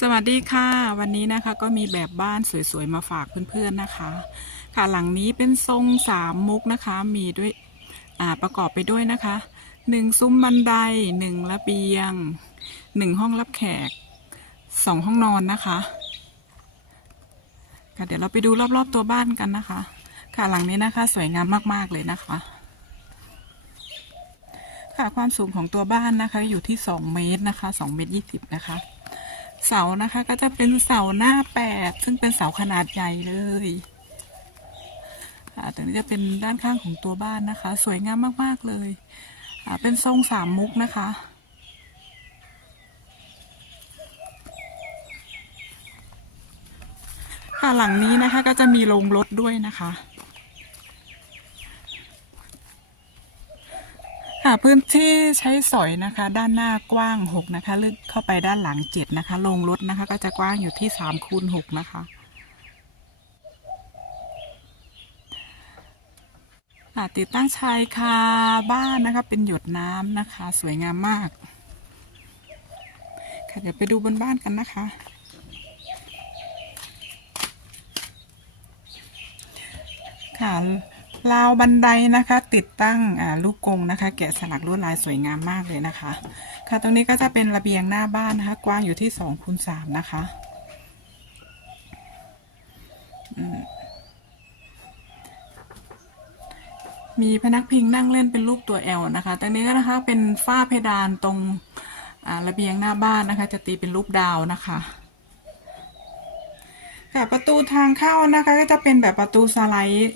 สวัสดีค่ะ วันนี้นะคะก็มีแบบบ้านสวยๆมาฝากเพื่อนๆนะคะ ค่ะหลังนี้เป็นทรงสามมุกนะคะ มีด้วยอ่าประกอบไปด้วยนะคะหนึ่งซุ้มบันไดหนึ่งระเบียงหนึ่งห้องรับแขกสองห้องนอนนะคะค่ะเดี๋ยวเราไปดูรอบๆตัวบ้านกันนะคะ ค่ะหลังนี้นะคะสวยงามมากๆเลยนะคะ ค่ะความสูงของตัวบ้านนะคะอยู่ที่สองเมตรนะคะสองเมตรยี่สิบนะคะ เสานะคะ ก็จะเป็นเสาหน้าแปดซึ่งเป็นเสาขนาดใหญ่เลยตรงนี้จะเป็นด้านข้างของตัวบ้านนะคะ สวยงามมากๆเลยเป็นทรงสามมุกนะคะค่ะหลังนี้นะคะก็จะมีโรงรถด้วยนะคะ ค่ะพื้นที่ใช้สอยนะคะ ด้านหน้ากว้างหกนะคะ ลึกเข้าไปด้านหลังเจ็ดนะคะโรงรถนะคะ ก็จะกว้างอยู่ที่สามคูณหกนะคะค่ะติดตั้งชายคาบ้านนะคะ เป็นหยดน้ำนะคะ สวยงามมาก ค่ะเดี๋ยวไปดูบนบ้านกันนะคะ ค่ะ ราวบันไดนะคะ ติดตั้งลูกกงนะคะ แกะสลักลวดลายสวยงามมากเลยนะคะ ค่ะตรงนี้ก็จะเป็นระเบียงหน้าบ้านนะคะ กว้างอยู่ที่สองคูณสามนะคะมีพนักพิงนั่งเล่นเป็นรูปตัวแอลนะคะตรงนี้ก็นะคะเป็นฝ้าเพดานตรงระเบียงหน้าบ้านนะคะ จะตีเป็นรูปดาวนะคะค่ะประตูทางเข้านะคะก็จะเป็นแบบประตูสไลด์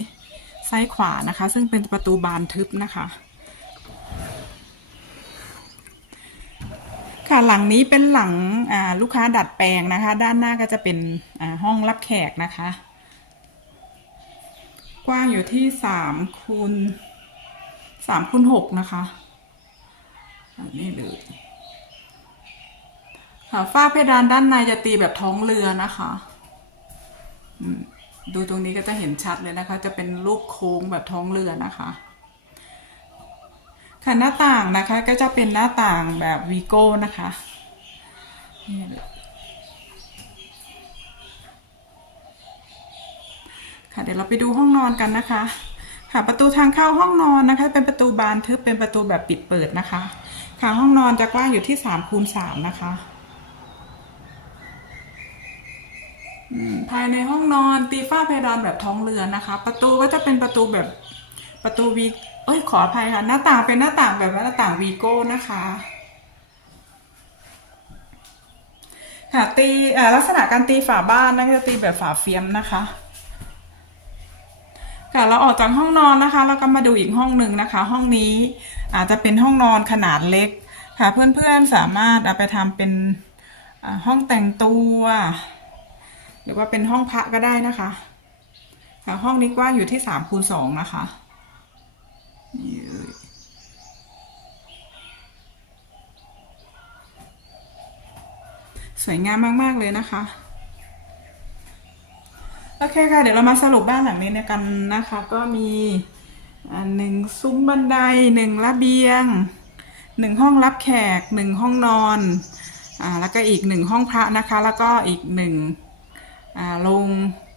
ซ้ายขวานะคะ ซึ่งเป็นประตูบานทึบนะคะ ค่ะหลังนี้เป็นหลังลูกค้าดัดแปลงนะคะ ด้านหน้าก็จะเป็นห้องรับแขกนะคะ กว้างอยู่ที่สามคูณสามคูณหกนะคะอันนี้เลยค่ะฝ้าเพดานด้านในจะตีแบบท้องเรือนะคะ ดูตรงนี้ก็จะเห็นชัดเลยนะคะ จะเป็นรูปโค้งแบบท้องเรือนะคะ ค่ะหน้าต่างนะคะก็จะเป็นหน้าต่างแบบวีโก้นะคะค่ะเดี๋ยวเราไปดูห้องนอนกันนะคะ ค่ะประตูทางเข้าห้องนอนนะคะ เป็นประตูบานทึบเป็นประตูแบบปิดเปิดนะคะ ค่ะห้องนอนจะกว้างอยู่ที่สามคูณสามนะคะ ภายในห้องนอนตีฝ้าเพดานแบบท้องเรือนะคะ ประตูก็จะเป็นประตูแบบประตูวีเอ้ยขออภัยค่ะ หน้าต่างเป็นหน้าต่างแบบหน้าต่างวีโก้นะคะค่ะตีลักษณะการตีฝาบ้านนะจะตีแบบฝาเฟียมนะคะค่ะเราออกจากห้องนอนนะคะ แล้วก็มาดูอีกห้องหนึ่งนะคะ ห้องนี้อาจจะเป็นห้องนอนขนาดเล็กค่ะเพื่อนๆสามารถเอาไปทำเป็นห้องแต่งตัว รือว่าเป็นห้องพระก็ได้นะคะค่ห้องนี้กว้างอยู่ที่สามคูณสองนะคะนี่เลยสวยงามมาก ๆ เลยนะคะ โอเคค่ะ เดี๋ยวเรามาสรุปบ้านหลังนี้กันนะคะ ก็มีหนึ่งซุ้มบันไดหนึ่งระเบียงหนึ่งห้องรับแขกหนึ่งห้องนอนอ่าแล้วก็อีกหนึ่งห้องพระนะคะ แล้วก็อีกหนึ่ง ลง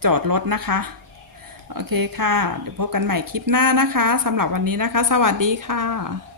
จอดรถนะคะ โอเคค่ะ เดี๋ยวพบกันใหม่คลิปหน้านะคะสำหรับวันนี้นะคะ สวัสดีค่ะ